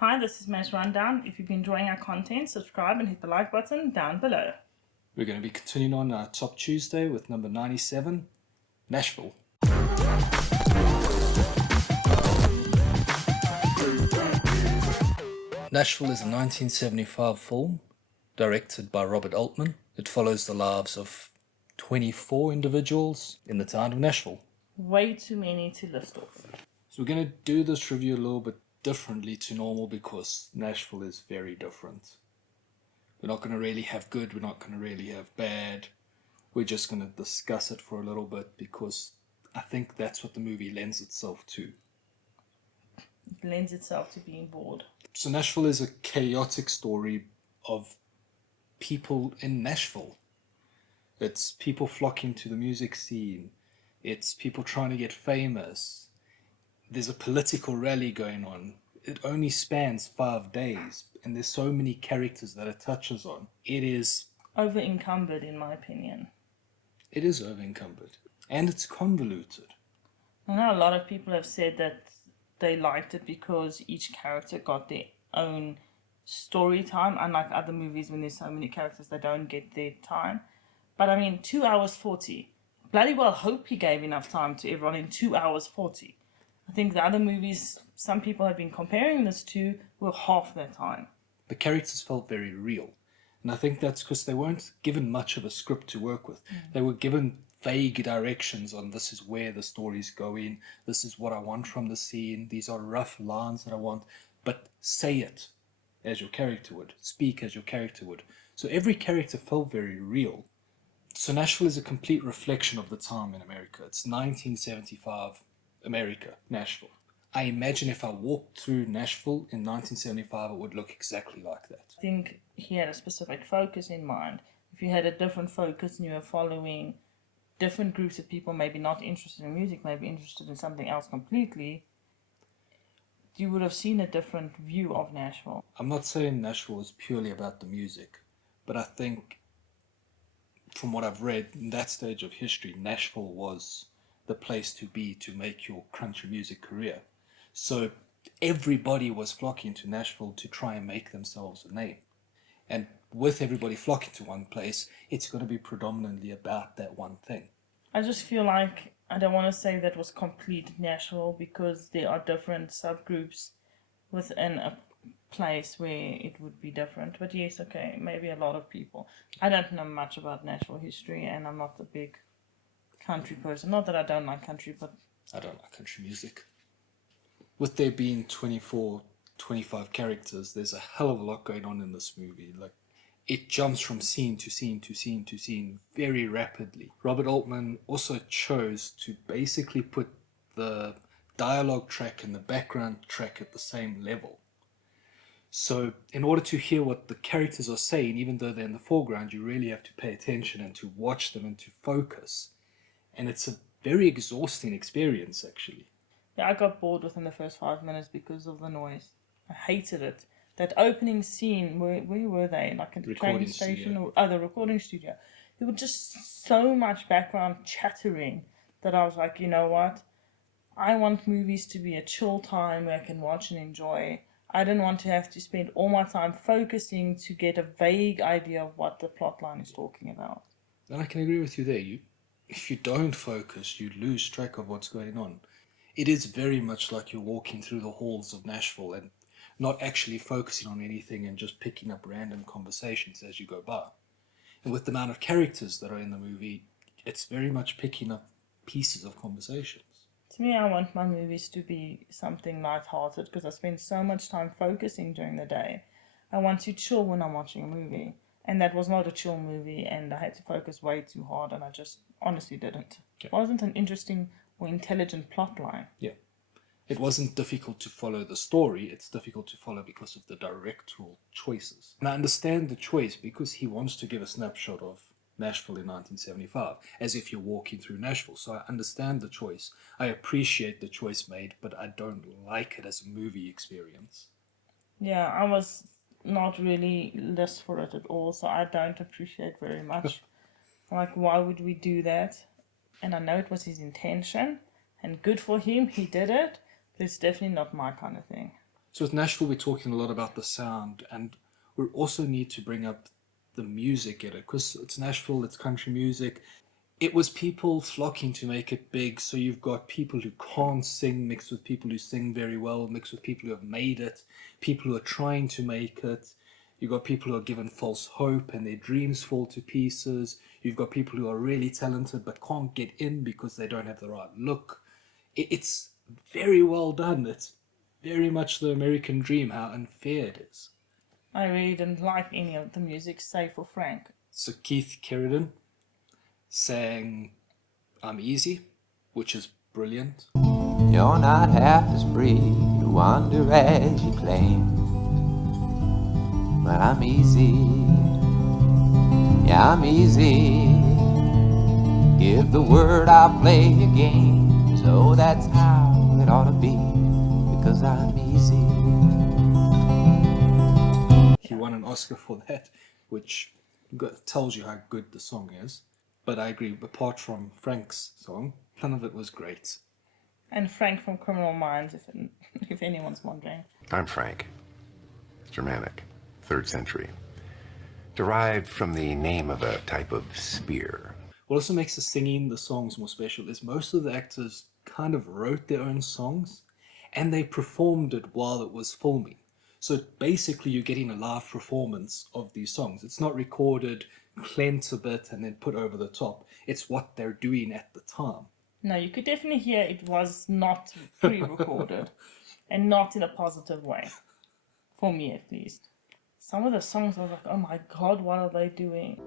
Hi, this is Matt's Rundown. If you've been enjoying our content, subscribe and hit the like button down below. We're going to be continuing on our Top Tuesday with number 97, Nashville. Nashville is a 1975 film directed by Robert Altman. It follows the lives of 24 individuals in the town of Nashville. Way too many to list off. So we're going to do this review a little bit differently to normal because Nashville is very different. We're not going to really have good, we're not going to really have bad. We're just going to discuss it for a little bit because I think that's what the movie lends itself to. It lends itself to being bored. So Nashville is a chaotic story of people in Nashville. It's people flocking to the music scene. It's people trying to get famous. There's a political rally going on. It only spans 5 days, and there's so many characters that it touches on. It is over-encumbered, in my opinion. It is over-encumbered, and it's convoluted. I know a lot of people have said that they liked it because each character got their own story time, unlike other movies when there's so many characters they don't get their time. But I mean, 2 hours 40. Bloody well hope he gave enough time to everyone in 2 hours 40. I think the other movies some people have been comparing this to were half their time. The characters felt very real. And I think that's because they weren't given much of a script to work with. They were given vague directions on this is where the story's going, this is what I want from the scene, these are rough lines that I want, but say it as your character would, speak as your character would. So every character felt very real. So Nashville is a complete reflection of the time in America. It's 1975 America, Nashville. I imagine if I walked through Nashville in 1975, it would look exactly like that. I think he had a specific focus in mind. If you had a different focus and you were following different groups of people, maybe not interested in music, maybe interested in something else completely, you would have seen a different view of Nashville. I'm not saying Nashville is purely about the music, but I think from what I've read, in that stage of history, Nashville was the place to be to make your country music career. So everybody was flocking to Nashville to try and make themselves a name. And with everybody flocking to one place, it's going to be predominantly about that one thing. I just feel like I don't want to say that was complete Nashville because there are different subgroups within a place where it would be different. But yes, okay, maybe a lot of people. I don't know much about Nashville history and I'm not a big country person. Not that I don't like country, but I don't like country music. With there being 24, 25 characters, there's a hell of a lot going on in this movie. Like, it jumps from scene to scene to scene to scene very rapidly. Robert Altman also chose to basically put the dialogue track and the background track at the same level. So in order to hear what the characters are saying, even though they're in the foreground, you really have to pay attention and to watch them and to focus. And it's a very exhausting experience, actually. yeah, I got bored within the first 5 minutes because of the noise. I hated it. That opening scene, where were they? Like a train station or the recording studio. There was just so much background chattering that I was like, you know what? I want movies to be a chill time where I can watch and enjoy. I didn't want to have to spend all my time focusing to get a vague idea of what the plot line is talking about. And I can agree with you there. If you don't focus, you lose track of what's going on. It is very much like you're walking through the halls of Nashville and not actually focusing on anything and just picking up random conversations as you go by. And with the amount of characters that are in the movie, it's very much picking up pieces of conversations. To me, I want my movies to be something light-hearted because I spend so much time focusing during the day. I want to chill when I'm watching a movie. And that was not a chill movie, and I had to focus way too hard, and I just honestly didn't. Yeah. It wasn't an interesting or intelligent plot line. Yeah. It wasn't difficult to follow the story, it's difficult to follow because of the directorial choices. And I understand the choice because he wants to give a snapshot of Nashville in 1975, as if you're walking through Nashville. So I understand the choice. I appreciate the choice made, but I don't like it as a movie experience. Yeah, I was not really less for it at all, so I don't appreciate very much. Like, why would we do that? And I know it was his intention, and good for him, he did it, but it's definitely not my kind of thing. So with Nashville, we're talking a lot about the sound, and we also need to bring up the music in it, because it's Nashville, it's country music. It was people flocking to make it big, so you've got people who can't sing mixed with people who sing very well, mixed with people who have made it, people who are trying to make it. You've got people who are given false hope and their dreams fall to pieces. You've got people who are really talented but can't get in because they don't have the right look. It's very well done. It's very much the American dream, how unfair it is. I really didn't like any of the music, save for Frank. So Keith Carradine sang I'm Easy, which is brilliant. You're not half as free, you wander as you claim. But I'm easy, yeah, I'm easy. Give the word, I'll play your game. So that's how it ought to be, because I'm easy. He won an Oscar for that, which tells you how good the song is. But I agree, apart from Frank's song, none of it was great. And Frank from Criminal Minds, if anyone's wondering. I'm Frank. Germanic, 3rd century. Derived from the name of a type of spear. What also makes the singing the songs more special is most of the actors kind of wrote their own songs and they performed it while it was filming. So basically you're getting a live performance of these songs. It's not recorded, cleansed a bit and then put over the top. It's what they're doing at the time. No, you could definitely hear it was not pre-recorded and not in a positive way. For me, at least. Some of the songs I was like, oh my god, what are they doing?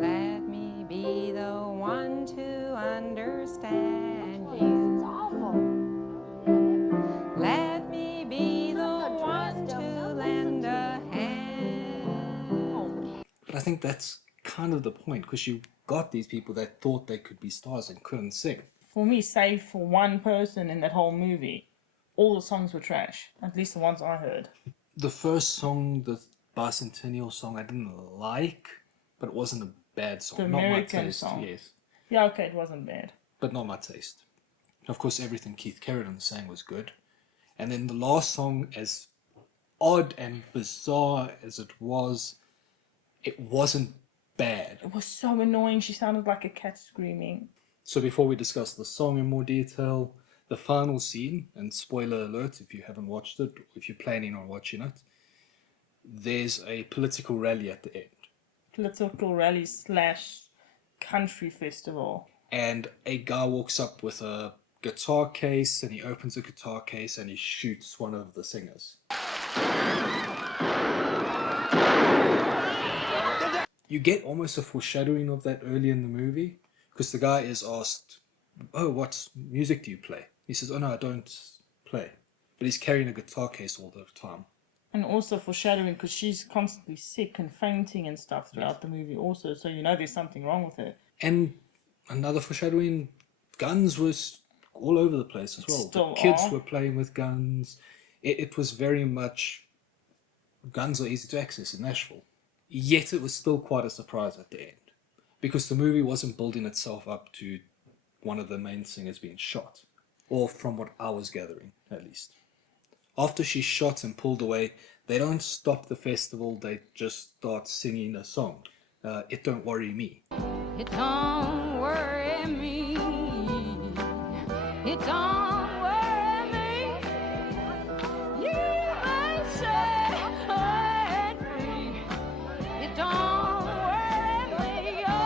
Let me be the one to understand you. It's awful. Let me be the one to lend a hand. But I think that's kind of the point, because you got these people that thought they could be stars and couldn't sing. For me, save for one person in that whole movie, all the songs were trash. At least the ones I heard. The first song, the Bicentennial song, I didn't like, but it wasn't a bad song. The not American my taste, song. yes. Yeah, okay, it wasn't bad. But not my taste. Of course, everything Keith Carradine sang was good. And then the last song, as odd and bizarre as it wasn't bad. It was so annoying. She sounded like a cat screaming. So before we discuss the song in more detail, the final scene, and spoiler alert if you haven't watched it, or if you're planning on watching it, there's a political rally at the end. Political rally / country festival. And a guy walks up with a guitar case, and he opens the guitar case and he shoots one of the singers. You get almost a foreshadowing of that early in the movie, because the guy is asked, oh, what music do you play? He says, oh no, I don't play. But he's carrying a guitar case all the time. And also foreshadowing, because she's constantly sick and fainting and stuff throughout the movie also, so you know there's something wrong with her. And another foreshadowing, guns were all over the place as well. Still The kids are. were playing with guns. It was very much, guns are easy to access in Nashville. Yet it was still quite a surprise at the end, because the movie wasn't building itself up to one of the main singers being shot, or from what I was gathering, at least. After she's shot and pulled away, they don't stop the festival, they just start singing a song, It Don't Worry Me. It don't worry me. It don't worry me. You may say I agree. It don't worry me. Oh,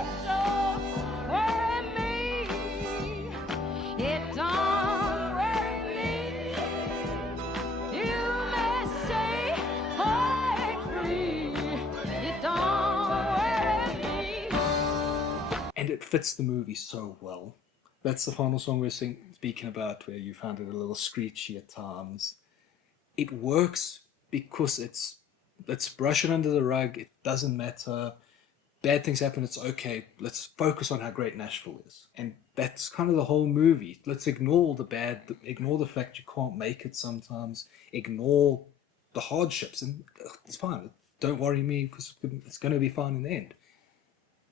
it don't worry me. It don't worry me. You may say I agree. It don't worry me. And it fits the movie so well. That's the final song we're speaking about, where you found it a little screechy at times. It works because it's brushing under the rug. It doesn't matter. Bad things happen. It's okay. Let's focus on how great Nashville is. And that's kind of the whole movie. Let's ignore all the bad. Ignore the fact you can't make it sometimes. Ignore the hardships. And it's fine. Don't worry me, because it's going to be fine in the end.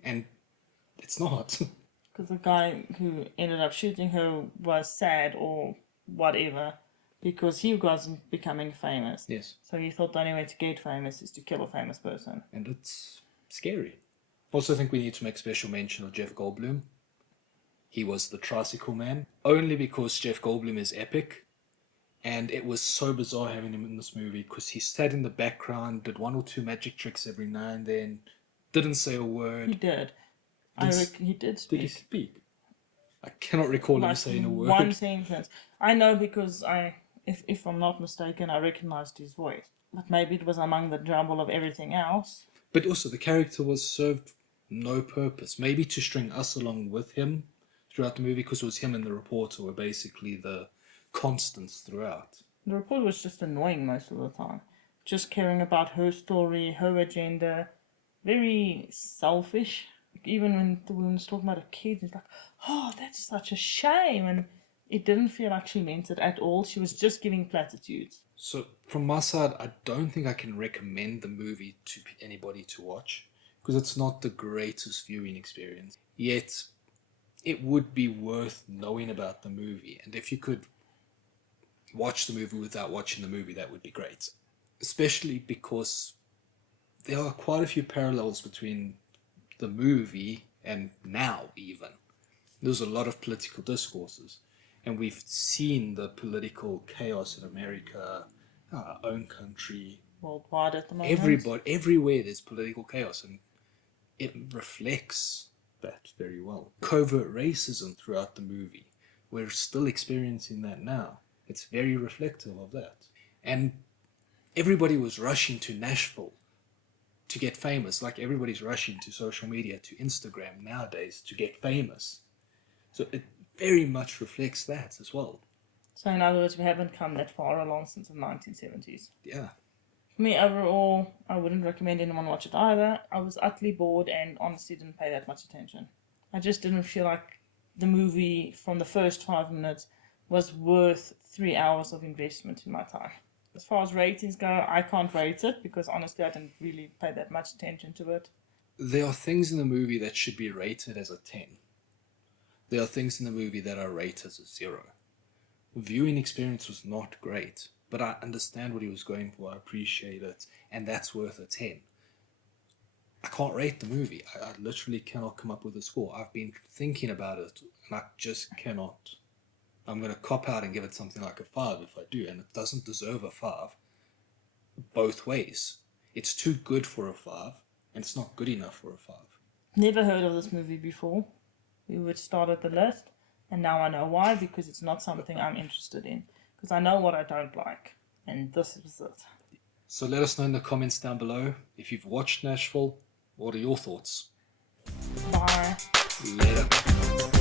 And it's not. Because the guy who ended up shooting her was sad or whatever because he wasn't becoming famous. Yes. So he thought the only way to get famous is to kill a famous person. And it's scary. Also, I think we need to make special mention of Jeff Goldblum. He was the tricycle man, only because Jeff Goldblum is epic. And it was so bizarre having him in this movie because he sat in the background, did one or two magic tricks every now and then, didn't say a word. He did. He did speak. Did he speak? I cannot recall him saying a word. One sentence. I know because if I'm not mistaken, I recognized his voice. But maybe it was among the jumble of everything else. But also, the character was served no purpose. Maybe to string us along with him throughout the movie, because it was him and the reporter were basically the constants throughout. The reporter was just annoying most of the time. Just caring about her story, her agenda. Very selfish. Even when the woman was talking about her kids, it's like, oh, that's such a shame. And it didn't feel like she meant it at all. She was just giving platitudes. So, from my side, I don't think I can recommend the movie to anybody to watch, because it's not the greatest viewing experience. Yet, it would be worth knowing about the movie. And if you could watch the movie without watching the movie, that would be great. Especially because there are quite a few parallels between the movie and now even. There's a lot of political discourses. And we've seen the political chaos in America, our own country. Worldwide at the moment. Everywhere there's political chaos, and it reflects that very well. Covert racism throughout the movie. We're still experiencing that now. It's very reflective of that. And everybody was rushing to Nashville to get famous, like everybody's rushing to social media, to Instagram nowadays to get famous. So it very much reflects that as well. So in other words, we haven't come that far along since the 1970s. Yeah. For me, overall, I wouldn't recommend anyone watch it either. I was utterly bored and honestly didn't pay that much attention. I just didn't feel like the movie from the first 5 minutes was worth 3 hours of investment in my time. As far as ratings go, I can't rate it because honestly I didn't really pay that much attention to it. There are things in the movie that should be rated as a 10. There are things in the movie that are rated as a 0. Viewing experience was not great, but I understand what he was going for. I appreciate it, and that's worth a 10. I can't rate the movie. I literally cannot come up with a score. I've been thinking about it, and I just cannot. I'm going to cop out and give it something like a 5 if I do, and it doesn't deserve a 5 both ways. It's too good for a 5, and it's not good enough for a 5. Never heard of this movie before. We would start at the list, and now I know why, because it's not something I'm interested in. Because I know what I don't like, and this is it. So let us know in the comments down below if you've watched Nashville. What are your thoughts? Bye. Later.